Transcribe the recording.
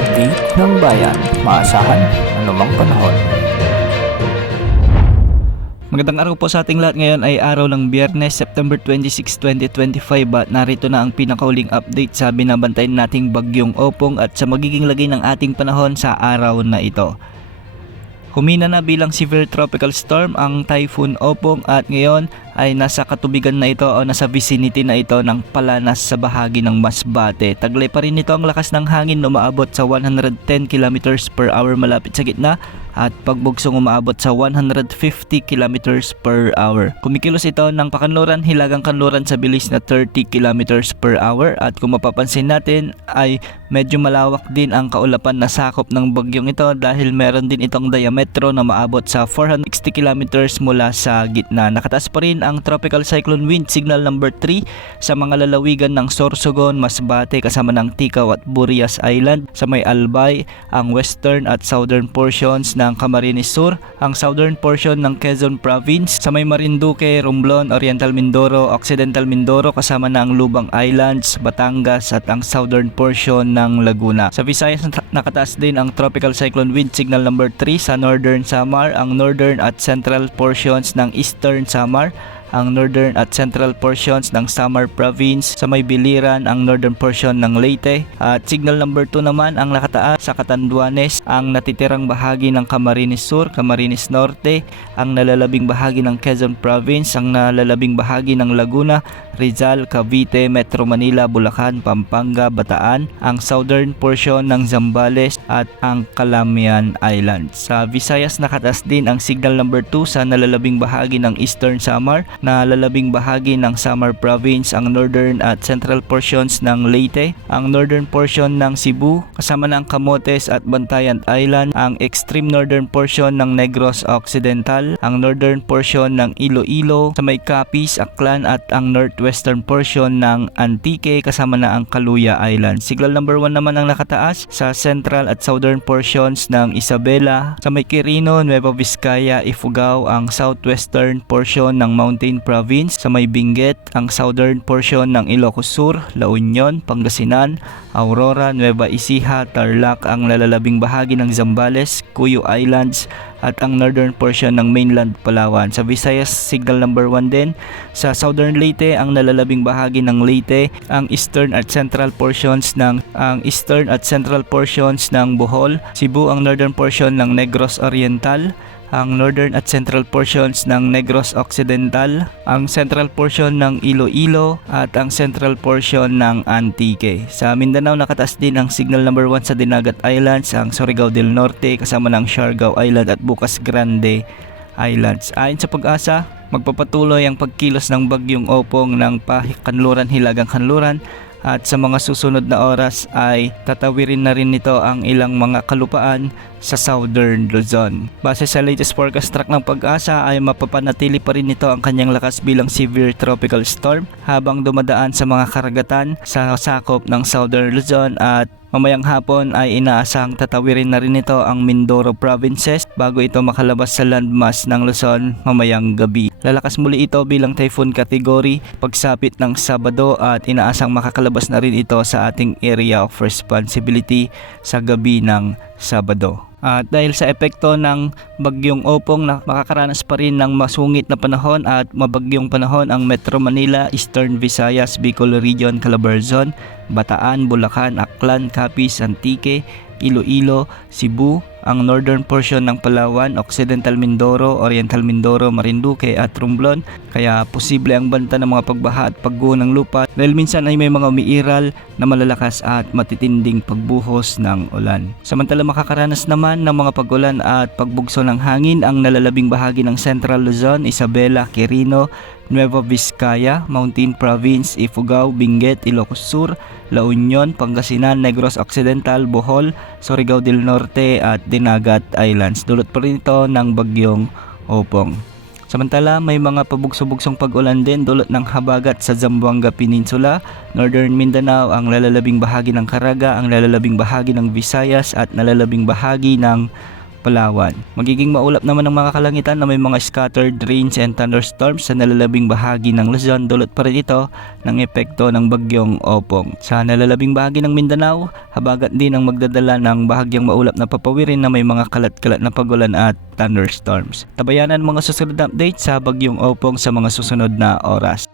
update ng bayan, maasahan anumang panahon. Magandang araw po sa ating lahat. Ngayon ay araw ng Biyernes, September 26, 2025 at narito na ang pinakauling update sa binabantayan nating bagyong Opong at sa magiging lagay ng ating panahon sa araw na ito. Humina na bilang severe tropical storm ang Typhoon Opong at ngayon ay nasa katubigan na ito o nasa vicinity na ito ng Palanas sa bahagi ng Masbate. Taglay pa rin ito ang lakas ng hangin na umaabot sa 110 km per hour malapit sa gitna at pagbugsong umaabot sa 150 km per hour. Kumikilos ito ng pakanluran, hilagang kanluran sa bilis na 30 km per hour at kung mapapansin natin ay medyo malawak din ang kaulapan na sakop ng bagyong ito dahil meron din itong diametro na maabot sa 460 km mula sa gitna. Nakataas pa rin ang tropical cyclone wind signal number 3 sa mga lalawigan ng Sorsogon, Masbate kasama ng Ticao at Burias Island, sa may Albay, ang western at southern portions ng Camarines Sur, ang southern portion ng Quezon Province, sa may Marinduque, Romblon, Oriental Mindoro, Occidental Mindoro kasama na ang Lubang Islands, Batangas at ang southern portion ng Laguna. Sa Visayas nakataas din ang tropical cyclone wind signal number 3 sa northern Samar, ang northern at central portions ng eastern Samar, ang northern at central portions ng Samar Province, sa may Biliran ang northern portion ng Leyte at signal number 2 naman ang nakataas sa Catanduanes, ang natitirang bahagi ng Camarines Sur, Camarines Norte, ang nalalabing bahagi ng Quezon Province, ang nalalabing bahagi ng Laguna, Rizal, Cavite, Metro Manila, Bulacan, Pampanga, Bataan, ang southern portion ng Zambales at ang Calamian Islands. Sa Visayas nakataas din ang signal number 2 sa nalalabing bahagi ng Eastern Samar, nalalabing bahagi ng Samar Province, ang northern at central portions ng Leyte, ang northern portion ng Cebu kasama ng Camotes at Bantayan Island, ang extreme northern portion ng Negros Occidental, ang northern portion ng Iloilo, sa may Capiz, Aklan at ang northwestern portion ng Antique kasama na ang Kaluya Island. Signal number 1 naman ang nakataas sa central at southern portions ng Isabela, sa may Quirino, Nueva Vizcaya, Ifugao, ang southwestern portion ng Mountain Province, sa may Benguet, ang southern portion ng Ilocos Sur, La Union, Pangasinan, Aurora, Nueva Ecija, Tarlac, ang nalalabing bahagi ng Zambales, Cuyo Islands at ang northern portion ng mainland Palawan. Sa Visayas signal number 1 din sa southern Leyte, ang nalalabing bahagi ng Leyte, ang eastern at central portions ng Bohol, Cebu, ang northern portion ng Negros Oriental, ang northern at central portions ng Negros Occidental, ang central portion ng Iloilo at ang central portion ng Antique. Sa Mindanao nakataas din ang signal number 1 sa Dinagat Islands, ang Surigao del Norte kasama ng Siargao Island at Bukas Grande Islands. Ayon sa Pag-asa, magpapatuloy ang pagkilos ng bagyong Opong ng kanluran hilagang kanluran at sa mga susunod na oras ay tatawirin na rin nito ang ilang mga kalupaan sa southern Luzon. Base sa latest forecast track ng Pag-asa ay mapapanatili pa rin nito ang kanyang lakas bilang severe tropical storm habang dumadaan sa mga karagatan sa sakop ng southern Luzon at mamayang hapon ay inaasang tatawirin na rin ito ang Mindoro provinces bago ito makalabas sa landmass ng Luzon mamayang gabi. Lalakas muli ito bilang typhoon category pagsapit ng Sabado at inaasang makakalabas na rin ito sa ating area of responsibility sa gabi ng Sabado. At dahil sa epekto ng bagyong Opong na makakaranas pa rin ng masungit na panahon at mabagyong panahon ang Metro Manila, Eastern Visayas, Bicol Region, Calabarzon, Bataan, Bulacan, Aklan, Capiz, Antique, Iloilo, Cebu, ang northern portion ng Palawan, Occidental Mindoro, Oriental Mindoro, Marinduque at Romblon. Kaya posible ang banta ng mga pagbaha at pagguho ng lupa dahil minsan ay may mga umiiral na malalakas at matitinding pagbuhos ng ulan. Samantala makakaranas naman ng mga pag-ulan at pagbugso ng hangin ang nalalabing bahagi ng Central Luzon, Isabela, Quirino, Nueva Vizcaya, Mountain Province, Ifugao, Benguet, Ilocos Sur, La Union, Pangasinan, Negros Occidental, Bohol, Surigao del Norte at Dinagat Islands. Dulot pa rin ito ng bagyong Opong. Samantala may mga pabugso-bugsong pag-ulan din dulot ng habagat sa Zamboanga Peninsula, Northern Mindanao, ang lalalabing bahagi ng Caraga, ang lalalabing bahagi ng Visayas at nalalabing bahagi ng Palawan. Magiging maulap naman ang mga kalangitan na may mga scattered rains and thunderstorms sa nalalabing bahagi ng Luzon. Dulot pa rin ito ng epekto ng bagyong Opong. Sa nalalabing bahagi ng Mindanao, habagat din ang magdadala ng bahagyang maulap na papawirin na may mga kalat-kalat na pagulan at thunderstorms. Tabayanan mga susunod na update sa bagyong Opong sa mga susunod na oras.